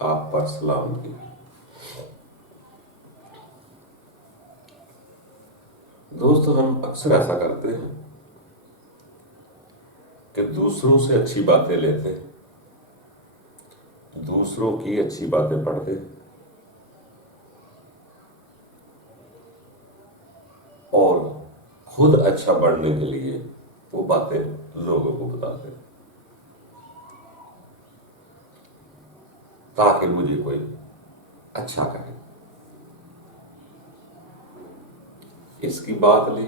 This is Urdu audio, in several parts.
آپ پر سلامتی۔ دوستو، ہم اکثر ایسا کرتے ہیں کہ دوسروں سے اچھی باتیں لیتے ہیں، دوسروں کی اچھی باتیں پڑھتے ہیں اور خود اچھا بڑھنے کے لیے وہ باتیں لوگوں کو بتاتے ہیں تاکہ مجھے کوئی اچھا کہے۔ اس کی بات لی،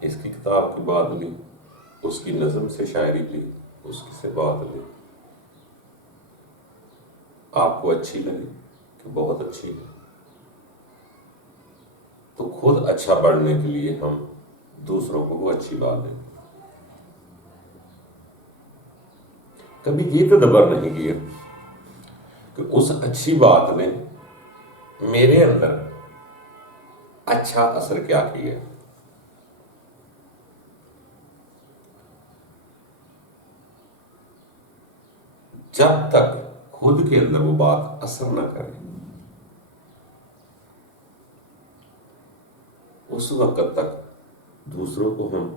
اس کی کتاب کی بات لی، اس کی نظم سے شاعری لی، اس کی سے بات لی، آپ کو اچھی لگی کہ بہت اچھی ہے، تو خود اچھا بڑھنے کے لیے ہم دوسروں کو وہ اچھی بات دیں۔ کبھی یہ تدبر نہیں کیا کہ اس اچھی بات نے میرے اندر اچھا اثر کیا کیا۔ جب تک خود کے اندر وہ بات اثر نہ کرے اس وقت تک دوسروں کو ہم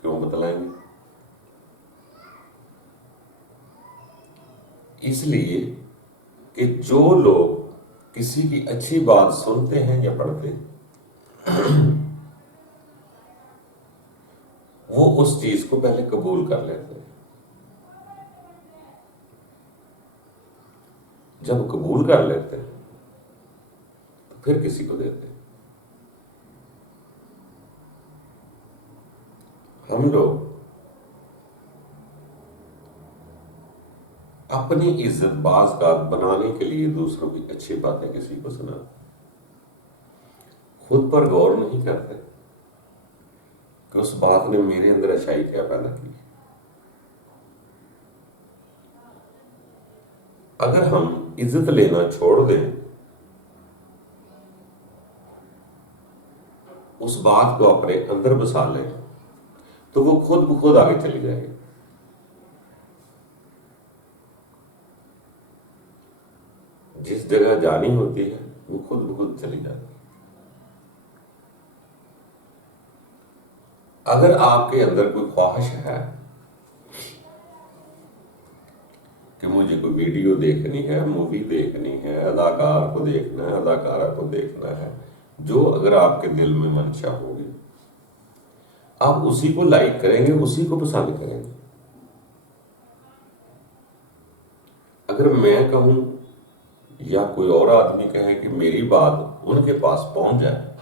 کیوں بتلائیں گے؟ اس لیے کہ جو لوگ کسی کی اچھی بات سنتے ہیں یا پڑھتے ہیں وہ اس چیز کو پہلے قبول کر لیتے ہیں۔ جب قبول کر لیتے ہیں تو پھر کسی کو دیتے ہیں۔ ہم لوگ اپنی عزت باز بنانے کے لیے دوسروں کی اچھی باتیں کسی کو سناتے، خود پر غور نہیں کرتے کہ اس بات نے میرے اندر اچھائی کیا پیدا کی۔ اگر ہم عزت لینا چھوڑ دیں، اس بات کو اپنے اندر بسا لیں، تو وہ خود بخود آگے چلی جائے گی۔ جس جگہ جانی ہوتی ہے وہ خود بخود چلی جاتی ہے۔ اگر آپ کے اندر کوئی خواہش ہے کہ مجھے کوئی ویڈیو دیکھنی ہے، مووی دیکھنی ہے، اداکار کو دیکھنا ہے، اداکارہ کو دیکھنا ہے، جو اگر آپ کے دل میں منشا ہوگی آپ اسی کو لائک کریں گے، اسی کو پسند کریں گے۔ اگر میں کہوں یا کوئی اور آدمی کہے کہ میری بات ان کے پاس پہنچ جائے،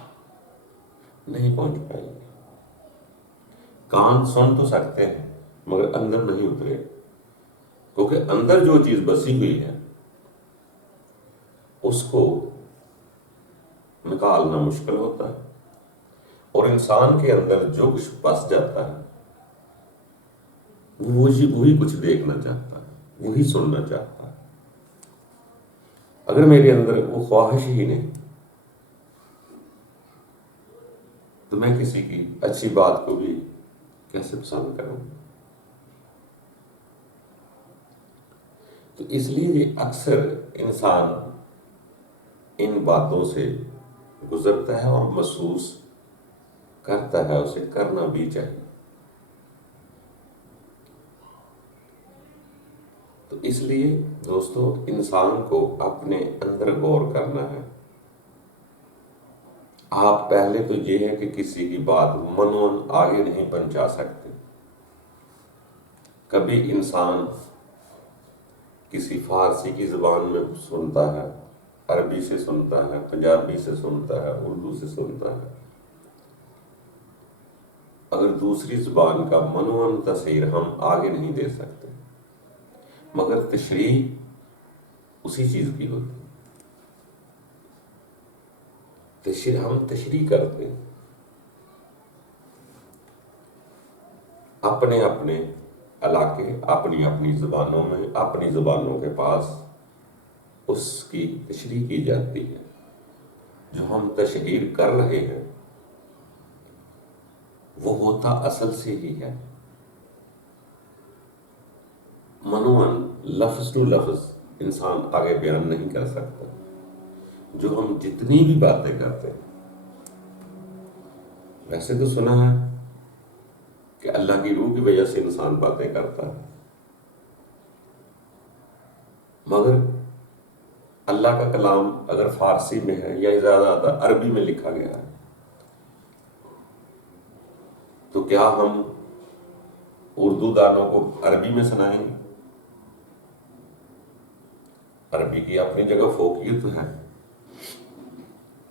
نہیں پہنچ پائے گی۔ کان سن تو سکتے ہیں مگر اندر نہیں اترے، کیونکہ اندر جو چیز بسی ہوئی ہے اس کو نکالنا مشکل ہوتا ہے، اور انسان کے اندر جو کچھ بس جاتا ہے وہی کچھ دیکھنا چاہتا ہے، وہی سننا چاہتا ہے۔ اگر میرے اندر وہ خواہش ہی نہیں تو میں کسی کی اچھی بات کو بھی کیسے پسند کروں؟ تو اس لیے اکثر انسان ان باتوں سے گزرتا ہے اور محسوس کرتا ہے، اسے کرنا بھی چاہیے۔ تو اس لیے دوستو، انسان کو اپنے اندر غور کرنا ہے۔ آپ پہلے تو یہ ہے کہ کسی کی بات منون آگے نہیں پہنچا سکتے۔ کبھی انسان کسی فارسی کی زبان میں سنتا ہے، عربی سے سنتا ہے، پنجابی سے سنتا ہے، اردو سے سنتا ہے، اگر دوسری زبان کا منون تصویر ہم آگے نہیں دے سکتے، مگر تشریح اسی چیز کی ہوتی ہے۔ ہم تشریح کرتے ہیں اپنے اپنے علاقے، اپنی اپنی زبانوں میں، اپنی زبانوں کے پاس اس کی تشریح کی جاتی ہے۔ جو ہم تشہیر کر رہے ہیں وہ ہوتا اصل سے ہی ہے، منون لفظ ٹو لفظ انسان آگے بیان نہیں کر سکتا. جو ہم جتنی بھی باتیں کرتے ہیں، ویسے تو سنا ہے کہ اللہ کی روح کی وجہ سے انسان باتیں کرتا ہے، مگر اللہ کا کلام اگر فارسی میں ہے یا زیادہ عربی میں لکھا گیا ہے، تو کیا ہم اردو دانوں کو عربی میں سنائیں گے؟ عربی کی اپنی جگہ فوقیت ہے،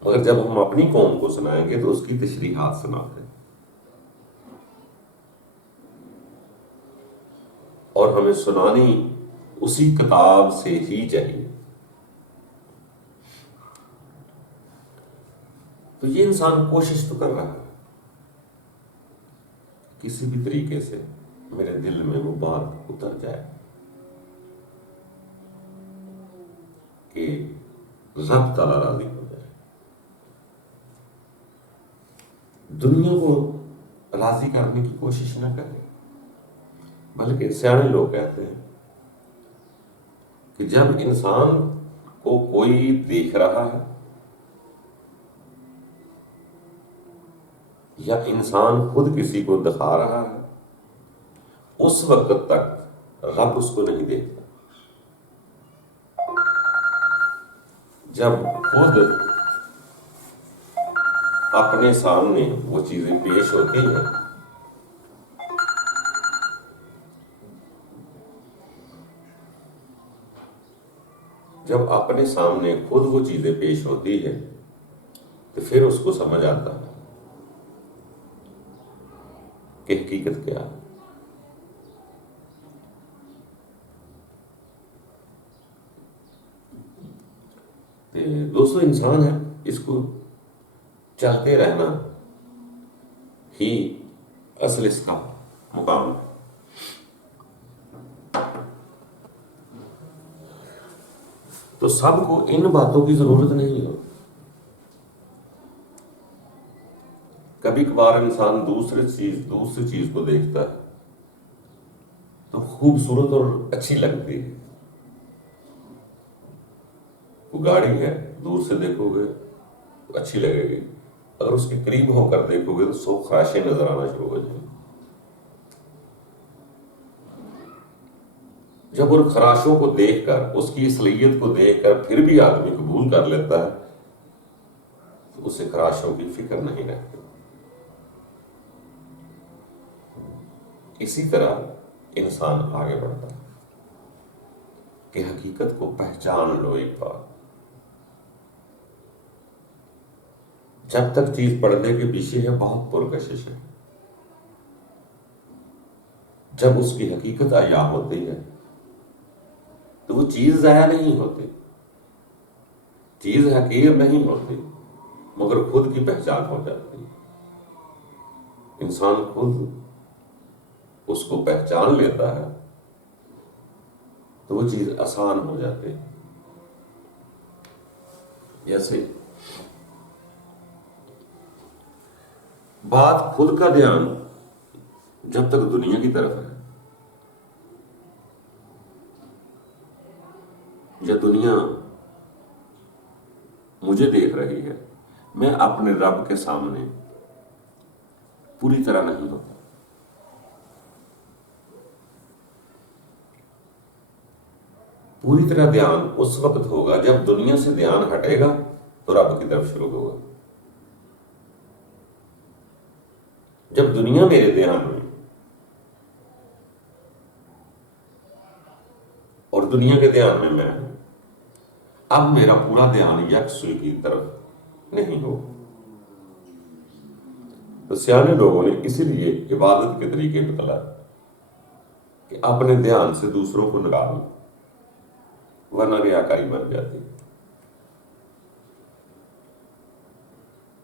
مگر جب ہم اپنی قوم کو سنائیں گے تو اس کی تشریحات سناتے ہیں، اور ہمیں سنانی اسی کتاب سے ہی چاہیے. تو یہ انسان کوشش تو کر رہا ہے کسی بھی طریقے سے میرے دل میں وہ بات اتر جائے کہ رب تعالیٰ راضی ہو جائے. دنیا کو راضی کرنے کی کوشش نہ کرے، بلکہ سیانے لوگ کہتے ہیں کہ جب انسان کو کوئی دیکھ رہا ہے یا انسان خود کسی کو دکھا رہا ہے، اس وقت تک رب اس کو نہیں دیکھتا. جب خود اپنے سامنے وہ چیزیں پیش ہوتی ہیں، جب اپنے سامنے خود وہ چیزیں پیش ہوتی ہے تو پھر اس کو سمجھ آتا ہے کہ حقیقت کیا ہے. دوستو، انسان ہے، اس کو چاہتے رہنا ہی اصل اس کا مقام ہے. تو سب کو ان باتوں کی ضرورت نہیں ہو. کبھی کبھار انسان دوسری چیز کو دیکھتا ہے تو خوبصورت اور اچھی لگتی ہے. وہ گاڑی ہے، دور سے دیکھو گے تو اچھی لگے گی، اگر اس کے قریب ہو کر دیکھو گے تو 100 خراشیں نظر آنا شروع ہو جائیں. جب ان خراشوں کو دیکھ کر، اس کی اصلیت کو دیکھ کر پھر بھی آدمی قبول کر لیتا ہے تو اسے خراشوں کی فکر نہیں رہتی. اسی طرح انسان آگے بڑھتا ہے کہ حقیقت کو پہچان لو. ایک بار جب تک چیز پڑھنے کے پیچھے ہے بہت پرکشش ہے، جب اس کی حقیقت عیاں ہوتی ہے تو وہ چیز ضائع نہیں ہوتی، چیز حقیر نہیں ہوتی، مگر خود کی پہچان ہو جاتی. انسان خود اس کو پہچان لیتا ہے تو وہ چیز آسان ہو جاتی. جیسے بات خود کا دھیان جب تک دنیا کی طرف ہے یا دنیا مجھے دیکھ رہی ہے، میں اپنے رب کے سامنے پوری طرح نہیں ہوتا. پوری طرح دھیان اس وقت ہوگا جب دنیا سے دھیان ہٹے گا تو رب کی طرف شروع ہوگا. جب دنیا میرے دھیان میں اور دنیا کے دھیان میں میں ہوں، اب میرا پورا دھیان یکسوئی کی طرف نہیں ہوگا. تو سیانے لوگوں نے اسی لیے عبادت کے طریقے بتلائے کہ اپنے دھیان سے دوسروں کو نکالو، ورنہ ریاکاری بن جاتی.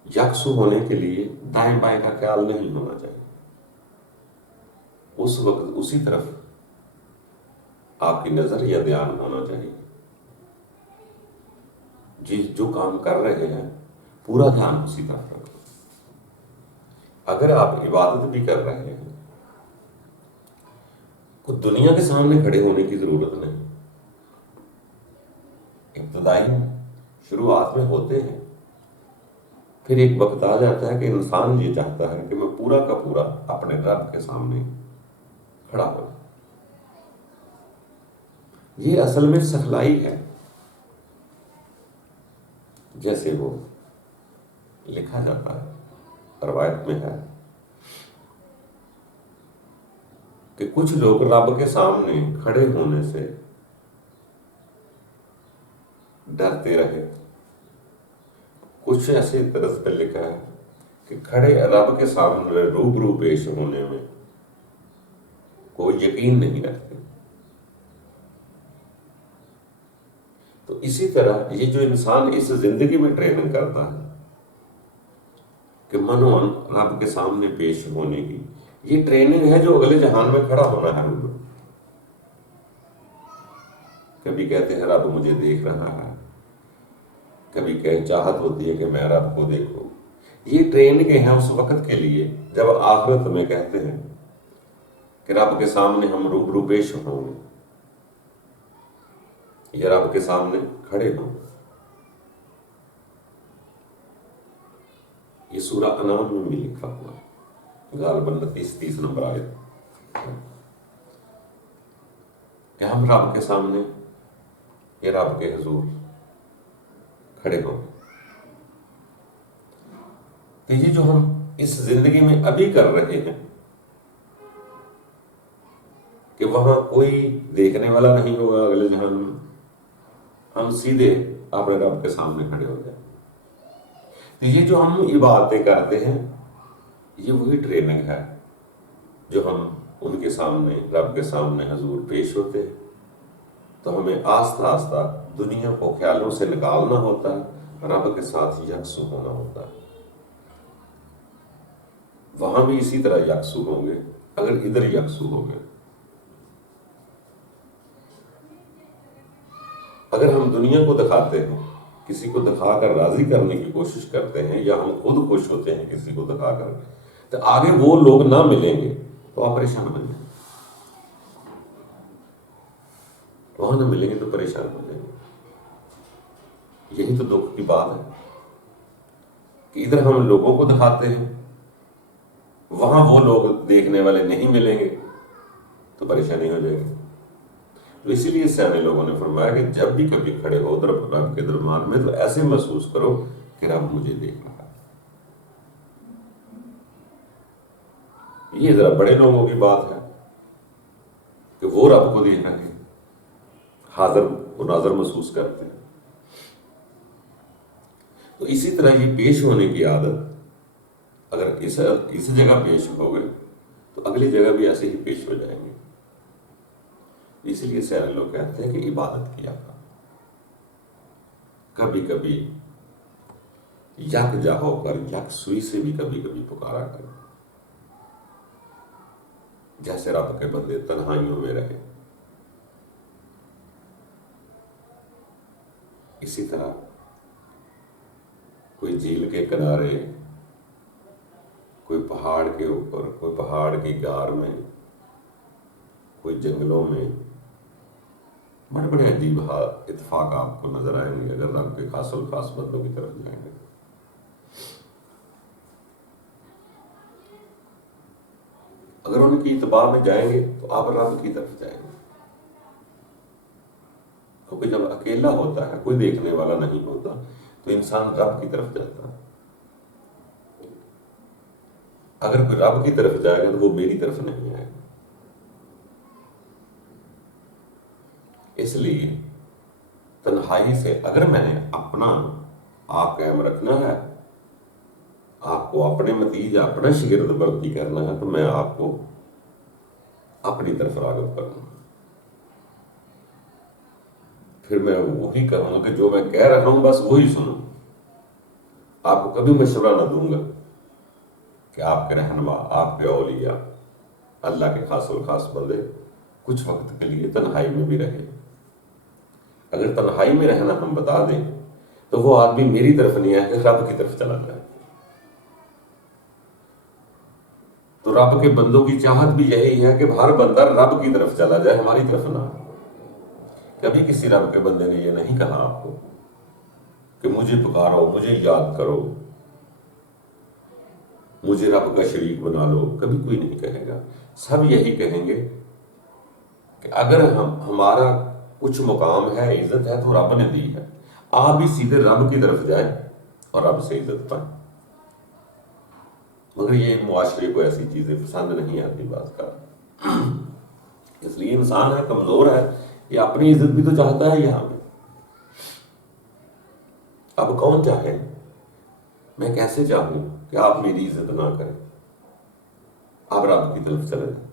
یکسو ہونے کے لیے دائیں بائیں کا خیال نہیں ہونا چاہیے. اس وقت اسی طرف آپ کی نظر یا دھیان ہونا چاہیے. جو کام کر رہے ہیں پورا دھیان اسی طرف رکھو. اگر آپ عبادت بھی کر رہے ہیں تو دنیا کے سامنے کھڑے ہونے کی ضرورت نہیں. ابتدائی شروعات میں ہوتے ہیں، پھر ایک وقت آ جاتا ہے کہ انسان یہ چاہتا ہے کہ میں پورا کا پورا اپنے رب کے سامنے کھڑا ہو جاؤں۔ یہ اصل میں سخلائی ہے، جیسے وہ لکھا جاتا ہے، روایت میں ہے کہ کچھ لوگ رب کے سامنے کھڑے ہونے سے ڈرتے رہے، کچھ ایسے طرز پہ لکھا ہے کہ کھڑے رب کے سامنے روبرو پیش ہونے میں کوئی یقین نہیں رکھتے۔ تو اسی طرح یہ جو انسان اس زندگی میں ٹریننگ کرتا ہے کہ منون رب کے سامنے پیش ہونے کی، یہ ٹریننگ ہے جو اگلے جہان میں کھڑا ہونا ہے۔ کبھی کہتے ہیں رب مجھے دیکھ رہا ہے، کبھی کہیں چاہت ہوتی ہے کہ میں رب کو دیکھوں۔ یہ ٹریننگ ہیں اس وقت کے لیے جب آخرت میں کہتے ہیں کہ رب کے سامنے ہم روبرو پیش ہوں گے یا رب کے سامنے کھڑے ہوں۔ یہ سورہ انعام میں بھی لکھا ہوا ہے، غالباً 30 نمبر آیت، کہ ہم رب کے سامنے یا رب کے حضور کھڑے ہوں۔ تو یہ جو ہم اس زندگی میں ابھی کر رہے ہیں کہ وہاں کوئی دیکھنے والا نہیں ہوگا، اگلے جہان میں ہم سیدھے اپنے رب کے سامنے کھڑے ہو جائیں۔ تو یہ جو ہم عبادتیں کرتے ہیں یہ وہی ٹریننگ ہے جو ہم ان کے سامنے رب کے سامنے حضور پیش ہوتے ہیں تو ہمیں آہستہ آہستہ دنیا کو خیالوں سے نکالنا ہوتا ہے، رب کے ساتھ یکسو ہونا ہوتا ہے۔ وہاں بھی اسی طرح یکسو ہوں گے اگر ادھر یکسو ہوں گے۔ اگر ہم دنیا کو دکھاتے ہیں، کسی کو دکھا کر راضی کرنے کی کوشش کرتے ہیں، یا ہم خود خوش ہوتے ہیں کسی کو دکھا کر، تو آگے وہ لوگ نہ ملیں گے تو آپ پریشان ہو جائیں گے، وہاں نہ ملیں گے تو پریشان ہو جائیں گے۔ یہی تو دکھ کی بات ہے کہ ادھر ہم لوگوں کو دکھاتے ہیں، وہاں وہ لوگ دیکھنے والے نہیں ملیں گے تو پریشانی ہو جائے گی۔ تو اسی لیے سیانے لوگوں نے فرمایا کہ جب بھی کبھی کھڑے ہو رب کے دربار میں تو ایسے محسوس کرو کہ رب مجھے دیکھ رہا ہے۔ یہ ذرا بڑے لوگوں کی بات ہے کہ وہ رب کو دیکھ رہے ہیں، حاضر و ناظر محسوس کرتے ہیں۔ تو اسی طرح یہ پیش ہونے کی عادت اگر اس جگہ پیش ہو گئے تو اگلی جگہ بھی ایسے ہی پیش ہو جائیں گے۔ اسی لیے سارے لوگ کہتے ہیں کہ عبادت کیا تھا، کبھی کبھی یک جا ہو کر یک سوئی سے بھی کبھی کبھی پکارا کر، جیسے رب کے بندے تنہائیوں میں رہے۔ اسی طرح کوئی جھیل کے کنارے، کوئی پہاڑ کے اوپر، کوئی پہاڑ کی غار میں، کوئی جنگلوں میں، بڑے بڑے عجیب اتفاق آپ کو نظر آئیں گے اگر رب کے خاص الخاص بندوں کی طرف جائیں گے۔ اگر ان کی اتباع میں جائیں گے تو آپ رب کی طرف جائیں گے، کیونکہ جب اکیلا ہوتا ہے، کوئی دیکھنے والا نہیں ہوتا، تو انسان رب کی طرف جاتا ہے۔ اگر کوئی رب کی طرف جائے گا تو وہ میری طرف نہیں آئے گا۔ اس لیے تنہائی سے اگر میں نے اپنا آپ قائم رکھنا ہے، آپ کو اپنے نتیجہ اپنا شگرد بردی کرنا ہے، تو میں آپ کو اپنی طرف راغب کروں گا۔ پھر میں وہی کروں گا کہ جو میں کہہ رہا ہوں بس وہی سنوں، آپ کو کبھی مشورہ نہ دوں گا کہ آپ کے رہنما، آپ کے اولیاء، اللہ کے خاص الخاص بندے کچھ وقت کے لیے تنہائی میں بھی رہے۔ اگر تنہائی میں رہنا ہم بتا دیں تو وہ آدمی میری طرف نہیں آئے گا، رب کی طرف چلا جائے۔ تو رب کے بندوں کی چاہت بھی یہی ہے کہ ہر بندہ رب کی طرف چلا جائے، ہماری طرف نہ آئے۔ کبھی کسی رب کے بندے نے یہ نہیں کہا آپ کو کہ مجھے پکارو، مجھے یاد کرو، مجھے رب کا شریک بنا لو، کبھی کوئی نہیں کہے گا۔ سب یہی کہیں گے کہ اگر ہمارا کچھ مقام ہے، عزت ہے، تو رب نے دی ہے، آپ بھی سیدھے رب کی طرف جائیں اور رب سے عزت پائیں۔ مگر یہ معاشرے کو ایسی چیزیں پسند نہیں آتی بعض کا، اس لیے انسان ہے، کمزور ہے، یہ اپنی عزت بھی تو چاہتا ہے یہاں پہ۔ اب کون چاہے؟ میں کیسے چاہوں کہ آپ میری عزت نہ کریں؟ آپ رب کی طرف چلے جائیں۔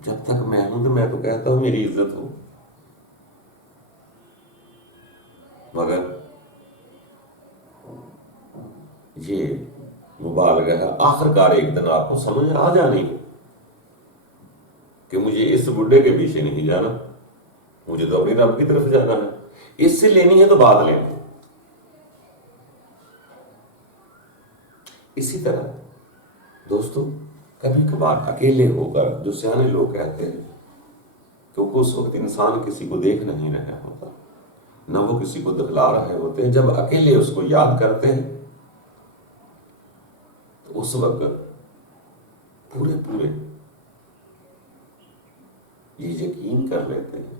جب تک میں ہوں تو میں تو کہتا ہوں میری عزت ہو، مگر یہ مبالغہ ہے۔ آخر کار ایک دن آپ کو سمجھ آ جانی کہ مجھے اس بڈھے کے پیچھے نہیں جانا، مجھے تو اپنی رب کی طرف جانا ہے۔ اس سے لینی ہے تو بات لینی ہے۔ اسی طرح دوستو، کبھی کبھار اکیلے ہو کر، جو سیانے لوگ کہتے ہیں، کیونکہ اس وقت انسان کسی کو دیکھ نہیں رہا ہوتا، نہ وہ کسی کو دکھلا رہے ہوتے ہیں، جب اکیلے اس کو یاد کرتے ہیں تو اس وقت پورے یہ یقین کر لیتے ہیں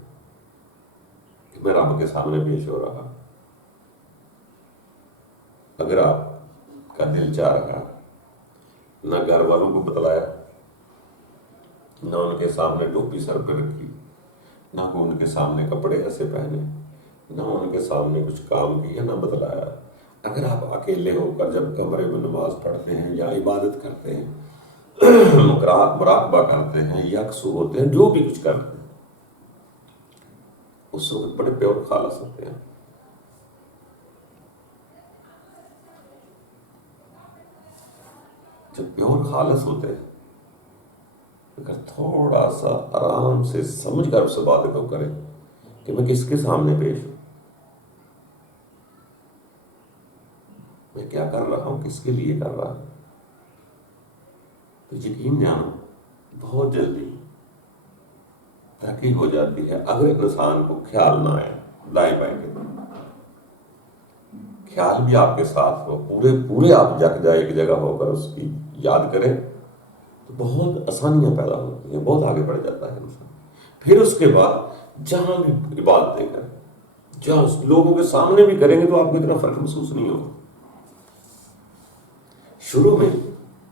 کہ میں رب کے سامنے پیش ہو رہا۔ اگر آپ کا دل چاہ رہا، نہ گھر والوں کو بتلایا، نہ ان کے سامنے ٹوپی سر پہ رکھی، نہ کو ان کے سامنے کپڑے ایسے پہنے، نہ ان کے سامنے کچھ کام کیا، نہ بتلایا، اگر آپ اکیلے ہو کر جب کمرے میں نماز پڑھتے ہیں یا عبادت کرتے ہیں، مراقبہ کرتے ہیں، یکسو ہوتے ہیں، جو بھی کچھ کرتے ہیں، اس وقت بڑے پیور خالص ہوتے ہیں۔ جب پیور خالص ہوتے ہیں، اگر تھوڑا سا آرام سے سمجھ کر اس سے بات کو کریں کہ میں کس کے سامنے پیش ہوں، میں کیا کر رہا ہوں، کس کے لیے کر رہا ہوں، تو یقین جانو بہت جلدی ترقی ہو جاتی ہے۔ اگر انسان کو خیال نہ آئے دائیں بائیں کے، خیال بھی آپ کے ساتھ ہو، پورے آپ ایک جگہ ہو کر اس کی یاد کریں، تو بہت آسانیاں پیدا ہوتی ہیں، بہت آگے بڑھ جاتا ہے انسان۔ پھر اس کے بعد جہاں بھی عبادتیں کریں، جہاں لوگوں کے سامنے بھی کریں گے تو آپ کو اتنا فرق محسوس نہیں ہوگا۔ شروع میں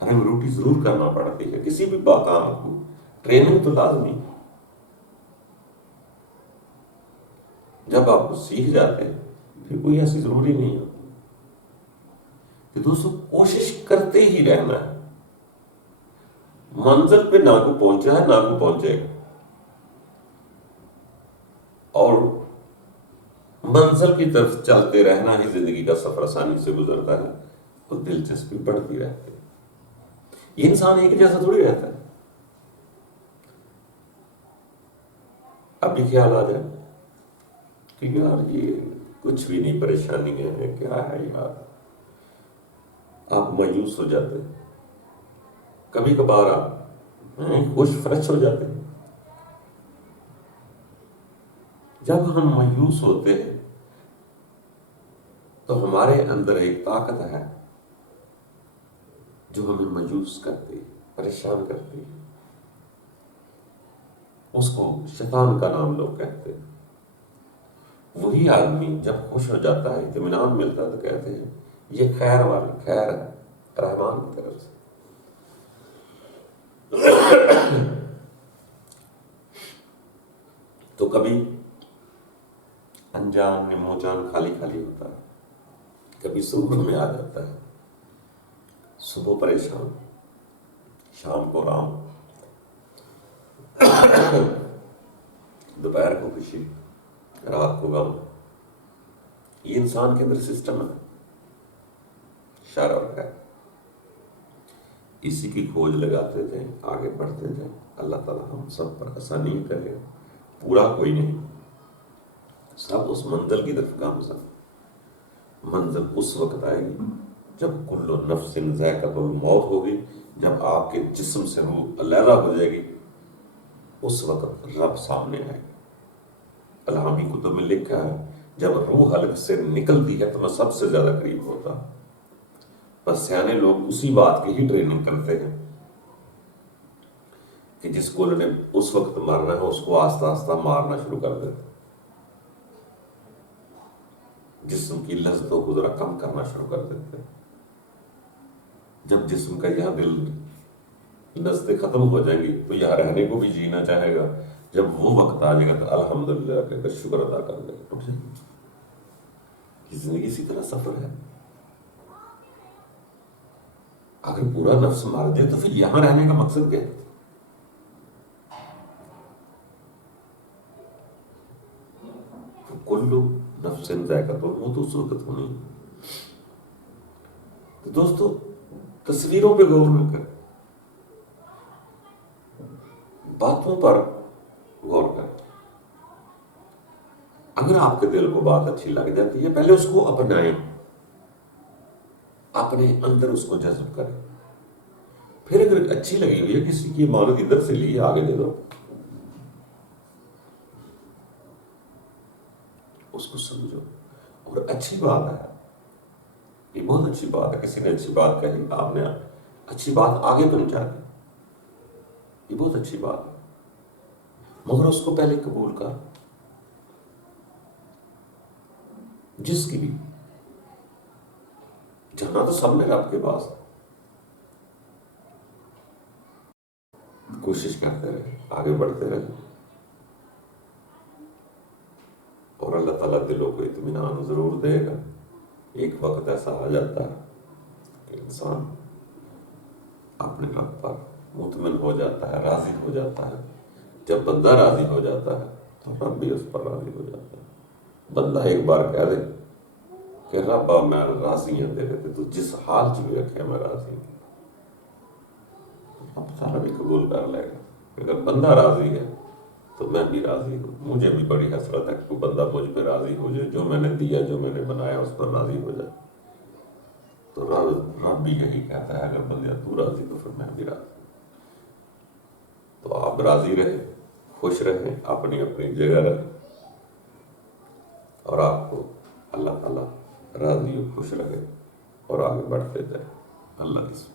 رنگ روٹی ضرور کرنا پڑتی ہے، کسی بھی کام کو ٹریننگ تو لازمی ہے۔ جب آپ کو سیکھ جاتے ہیں پھر کوئی ایسی ضروری نہیں ہوتی کہ دوستوں کوشش کرتے ہی رہنا ہے۔ منزل پہ نہ کو پہنچا ہے، نہ کو پہنچے گا، اور منزل کی طرف چلتے رہنا ہی زندگی کا سفر آسانی سے گزرتا ہے اور دلچسپی بڑھتی رہتی ہے۔ یہ انسان ایک جیسا تھوڑی رہتا ہے۔ اب بھی خیال آ جائے کہ یار یہ کچھ بھی نہیں، پریشانی ہے، کیا ہے یار، آپ مایوس ہو جاتے ہیں۔ کبھی کبھار آپ خوش فرش ہو جاتے ہیں۔ جب ہم مایوس ہوتے ہیں تو ہمارے اندر ایک طاقت ہے جو ہمیں مایوس کرتی ہے، پریشان کرتی ہے۔ اس کو شیطان کا نام لوگ کہتے ہیں۔ وہی آدمی جب خوش ہو جاتا ہے، اطمینان ملتا ہے، تو کہتے ہیں یہ خیر والی خیر ہے رحمان کی طرف سے۔ تو کبھی انجان نموجان خالی خالی ہوتا ہے، کبھی سرور میں آ جاتا ہے، صبح پریشان، شام کو رام، دوپہر کو خوشی، رات کو غم۔ یہ انسان کے اندر سسٹم ہے، شر اور خیر۔ اسی کی کھوج لگاتے تھے، آگے بڑھتے تھے۔ اللہ تعالیٰ ہم سب پر آسانی کرے، پورا کوئی نہیں، سب اس منزل کی طرف گامزن۔ منزل اس وقت آئے گی جب کل نفس ذائقۃ الموت ہوگی، جب آپ کے جسم سے روح علیحدہ ہو جائے گی، اس وقت رب سامنے آئے گا۔ الہامی کتب میں لکھا ہے جب روح حلق سے نکلتی ہے تو میں سب سے زیادہ قریب ہوتا ہوں۔ بس سیانے لوگ اسی بات کی ہی ٹریننگ کرتے ہیں کہ جس کو انہوں نے اس وقت مارنا ہے اس کو آہستہ آہستہ مارنا شروع کر دیتے، جسم کی لذتوں کو ذرا کم کرنا شروع کر دیتے۔ جب جسم کا یہاں دل لذتیں ختم ہو جائیں گی تو یہاں رہنے کو بھی جینا چاہے گا۔ جب وہ وقت آ جائے گا تو الحمدللہ کہہ کر شکر ادا کر لے گا۔ زندگی اسی طرح سفر ہے۔ اگر پورا نفس مار دے تو پھر یہاں رہنے کا مقصد کیا ہے؟ کلو نفس ذائقۃ الموت اس وقت ہونی ہے۔ تو دوستو تصویروں پہ غور نہ کریں، باتوں پر غور کریں۔ اگر آپ کے دل کو بات اچھی لگ جاتی ہے پہلے اس کو اپنائیں، اپنے اندر اس کو جذب کریں، پھر اگر اچھی لگی ہوئی ہے کسی کی امانت ادھر سے لی آگے دے دو، اس کو سمجھو۔ اور اچھی بات ہے، یہ بہت اچھی بات ہے، کسی نے اچھی بات کہی آپ نے اچھی بات آگے پہنچا دی، یہ بہت اچھی بات ہے، مگر اس کو پہلے قبول کر، جس کی بھی جانا تو سب نے رب کے پاس، کوشش کرتے رہے، آگے بڑھتے رہے، اور اللہ تعالیٰ دلوں کو اطمینان ضرور دے گا۔ ایک وقت ایسا آ جاتا ہے کہ انسان اپنے رب پر مطمئن ہو جاتا ہے، راضی ہو جاتا ہے۔ جب بندہ راضی ہو جاتا ہے تو رب بھی اس پر راضی ہو جاتا ہے۔ بندہ ایک بار کہہ دے کہ رب میں راضی ہوں تیرے تے، تو جس حال چ بھی رکھے میں راضی ہوں، رب تعالیٰ بھی قبول کر لے گا۔ اگر بندہ راضی ہے تو میں بھی راضی ہوں۔ مجھے بھی بڑی حسرت ہے کہ کوئی بندہ مجھ پہ راضی ہو جائے، جو میں نے دیا، جو میں نے بنایا اس پر راضی ہو جائے۔ تو رب بھی یہی کہتا ہے اگر بندہ تو راضی تو پھر میں بھی راضی۔ تو آپ راضی رہیں، خوش رہیں، اپنی اپنی جگہ رہیں، اور آپ کو اللہ تعالیٰ راضی و خوش رہے اور آگے بڑھتے جائیں۔ اللہ حافظ۔